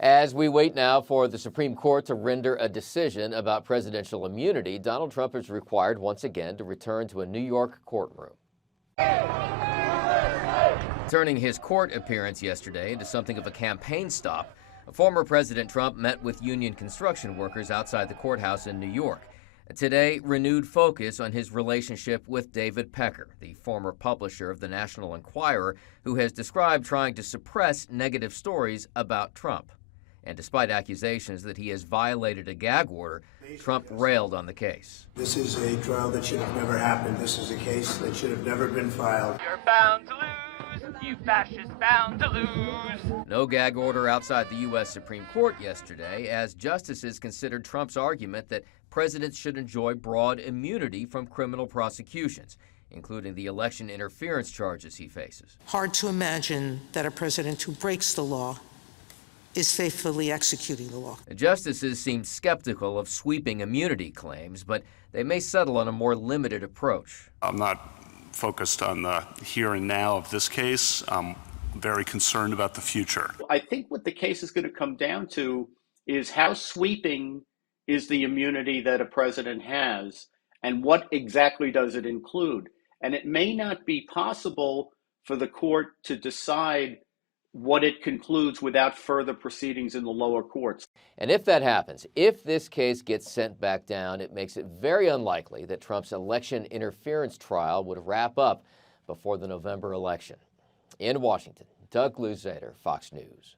As we wait now for the Supreme Court to render a decision about presidential immunity, Donald Trump is required once again to return to a New York courtroom. Turning his court appearance yesterday into something of a campaign stop, former President Trump met with union construction workers outside the courthouse in New York. Today, renewed focus on his relationship with David Pecker, the former publisher of the National Enquirer, who has described trying to suppress negative stories about Trump. And despite accusations that he has violated a gag order, Trump railed on the case. This is a trial that should have never happened. This is a case that should have never been filed. You're bound to lose, you fascists bound to lose. No gag order outside the U.S. Supreme Court yesterday, as justices considered Trump's argument that presidents should enjoy broad immunity from criminal prosecutions, including the election interference charges he faces. Hard to imagine that a president who breaks the law is faithfully executing the law. Justices seem skeptical of sweeping immunity claims, but they may settle on a more limited approach. I'm not focused on the here and now of this case. I'm very concerned about the future. I think what the case is going to come down to is how sweeping is the immunity that a president has, and what exactly does it include? And it may not be possible for the court to decide what it concludes without further proceedings in the lower courts. And if that happens, if this case gets sent back down, it makes it very unlikely that Trump's election interference trial would wrap up before the November election. In Washington, Doug Luzader, Fox News.